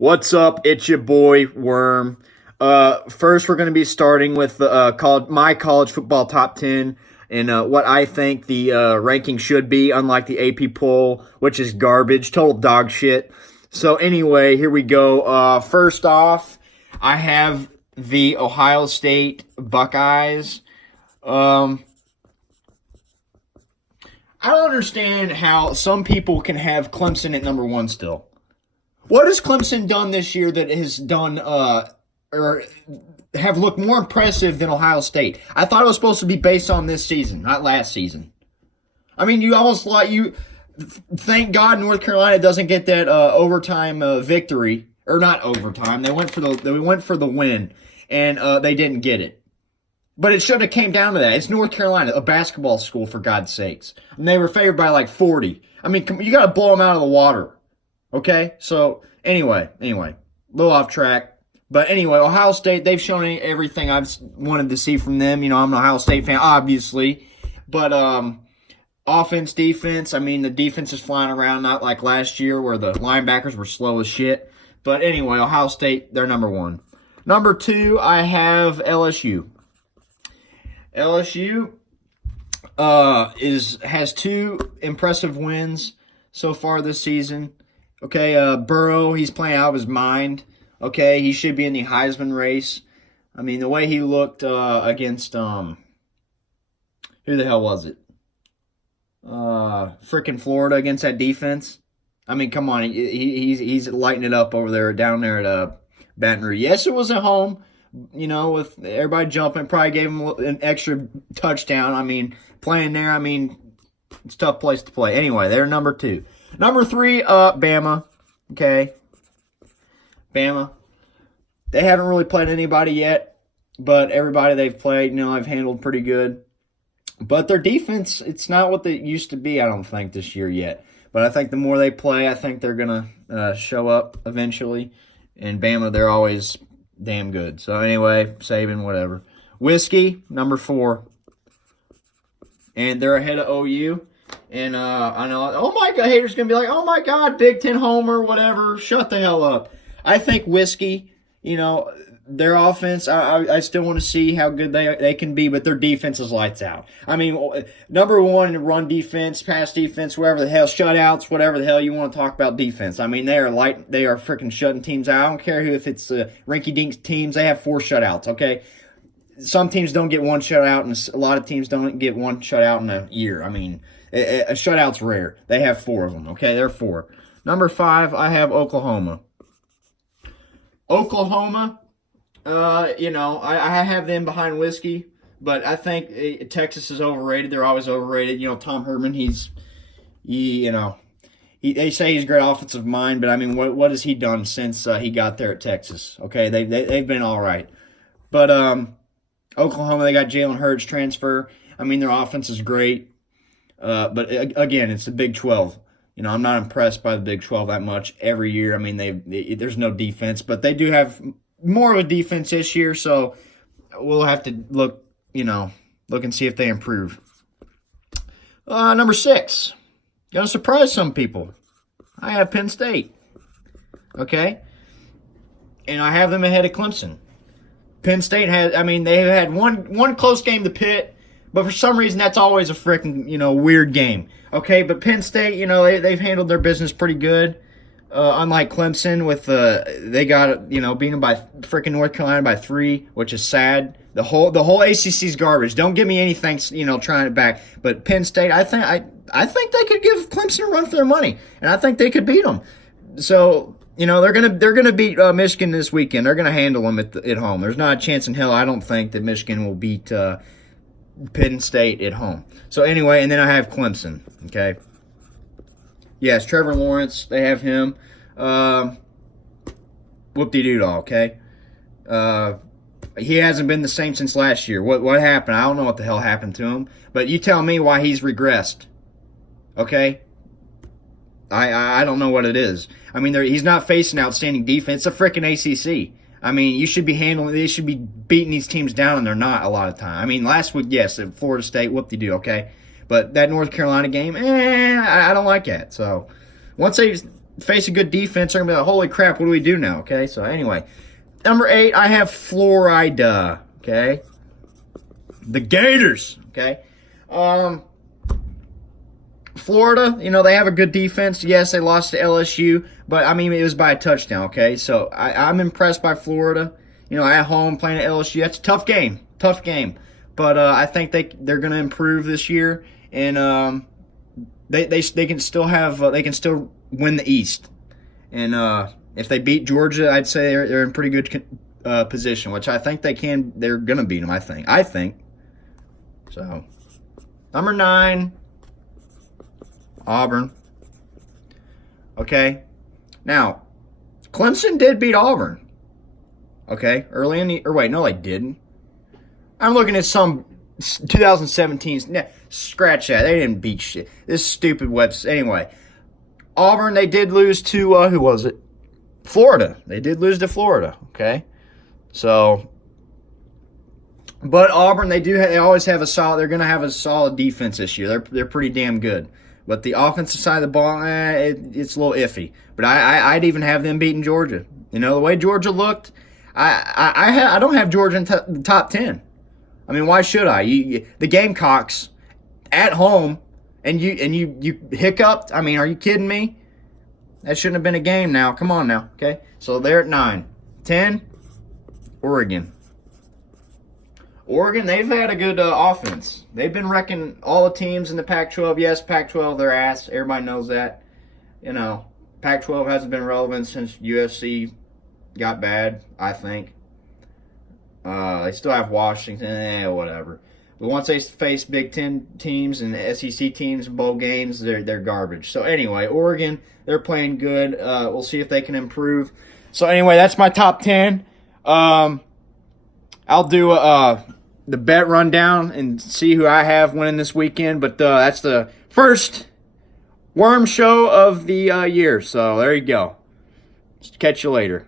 What's up? It's your boy Wurm. First, we're going to be starting with the my college football top 10 and what I think the ranking should be, unlike the AP poll, which is garbage, total dog shit. So anyway, here we go. First off, I have the Ohio State Buckeyes. I don't understand how some people can have Clemson at number one still. What has Clemson done this year that has done or have looked more impressive than Ohio State? I thought it was supposed to be based on this season, not last season. I mean, you almost like you. Thank God North Carolina doesn't get that overtime victory, or not overtime. They went for the win, and they didn't get it. But it should have came down to that. It's North Carolina, a basketball school, for God's sakes, and they were favored by like 40. I mean, you got to blow them out of the water. Okay, so anyway, a little off track. But anyway, Ohio State, they've shown everything I've wanted to see from them. You know, I'm an Ohio State fan, obviously. But offense, defense, I mean, the defense is flying around, not like last year where the linebackers were slow as shit. But anyway, Ohio State, they're number one. Number two, I have LSU. LSU has two impressive wins so far this season. Okay, Burrow, he's playing out of his mind. Okay, he should be in the Heisman race. I mean, the way he looked against, who the hell was it? Frickin' Florida against that defense. I mean, come on, he's lighting it up over there, down there at Baton Rouge. Yes, it was at home, you know, with everybody jumping. Probably gave him an extra touchdown. I mean, playing there, I mean, it's a tough place to play. Anyway, they're number two. Number three, Bama. Okay. Bama. They haven't really played anybody yet, but everybody they've played, you know, I've handled pretty good. But their defense, it's not what they used to be, I don't think, this year yet. But I think the more they play, I think they're going to show up eventually. And Bama, they're always damn good. So anyway, Saban, whatever. Whiskey, number four. And they're ahead of OU. And I know, oh my God, haters going to be like, oh my God, Big Ten homer, whatever. Shut the hell up. I think Whiskey, you know, their offense, I still want to see how good they can be, but their defense is lights out. I mean, number one, run defense, pass defense, whatever the hell, shutouts, whatever the hell you want to talk about defense. I mean, they are freaking shutting teams out. I don't care if it's rinky-dink teams, they have 4 shutouts, okay? Some teams don't get one shutout, and a lot of teams don't get one shutout in a year. I mean, a shutout's rare. They have 4 of them, okay? They're 4. Number 5, I have Oklahoma. Oklahoma, you know, I have them behind Whiskey, but I think Texas is overrated. They're always overrated. You know, Tom Herman, they say he's a great offensive mind, but I mean, what has he done since he got there at Texas? Okay, they've been all right. But Oklahoma, they got Jalen Hurts transfer. I mean, their offense is great. But again, it's the Big 12. You know, I'm not impressed by the Big 12 that much every year. I mean, there's no defense, but they do have more of a defense this year, so we'll have to look and see if they improve. Number 6, gonna surprise some people. I have Penn State. Okay, and I have them ahead of Clemson. Penn State they've had one close game to Pitt. But for some reason, that's always a freaking, weird game. Okay, but Penn State, they've handled their business pretty good. Unlike Clemson, they got, beaten them by freaking North Carolina by 3, which is sad. The whole ACC's garbage. Don't give me anything, trying it back. But Penn State, I think they could give Clemson a run for their money, and I think they could beat them. So, they're gonna beat Michigan this weekend. They're gonna handle them at home. There's not a chance in hell, I don't think, that Michigan will beat Penn State at home. So anyway, and then I have Clemson, okay? Yes, Trevor Lawrence, they have him. Whoop-de-doo-dah, okay? He hasn't been the same since last year. What happened? I don't know what the hell happened to him. But you tell me why he's regressed, okay? I don't know what it is. I mean, he's not facing outstanding defense. It's a freaking ACC. I mean, they should be beating these teams down, and they're not a lot of time. I mean, last week, yes, at Florida State, whoop-de-doo, okay? But that North Carolina game, I don't like that. So once they face a good defense, they're going to be like, holy crap, what do we do now? Okay, so anyway. Number 8, I have Florida. Okay. The Gators. Okay. Florida, they have a good defense. Yes, they lost to LSU, but, I mean, it was by a touchdown, okay? So I'm impressed by Florida. At home playing at LSU. That's a tough game. Tough game. But I think they're going to improve this year, and they can still they can still win the East. And if they beat Georgia, I'd say they're in pretty good position, which I think they can. They're going to beat them, I think. So, number 9, Auburn. Okay. Now, Clemson did beat Auburn. Okay. Early in the... Or wait, no, they didn't. I'm looking at some 2017's... Nah, scratch that. They didn't beat shit. This stupid website. Anyway, Auburn, they did lose to... who was it? Florida. They did lose to Florida. Okay. So... But Auburn, they always have a solid... They're going to have a solid defense this year. They're pretty damn good. But the offensive side of the ball, it's a little iffy. But I'd even have them beating Georgia. The way Georgia looked, I don't have Georgia in the top 10. I mean, why should I? The Gamecocks at home, and you hiccuped. I mean, are you kidding me? That shouldn't have been a game now. Come on now, okay? So they're at 9. 10, Oregon. Oregon, they've had a good offense. They've been wrecking all the teams in the Pac-12. Yes, Pac-12, their ass. Everybody knows that. Pac-12 hasn't been relevant since USC got bad, I think. They still have Washington, whatever. But once they face Big Ten teams and SEC teams in bowl games, they're garbage. So anyway, Oregon, they're playing good. We'll see if they can improve. So anyway, that's my top 10. I'll do the bet rundown and see who I have winning this weekend. But that's the first Wurm show of the year. So there you go. Catch you later.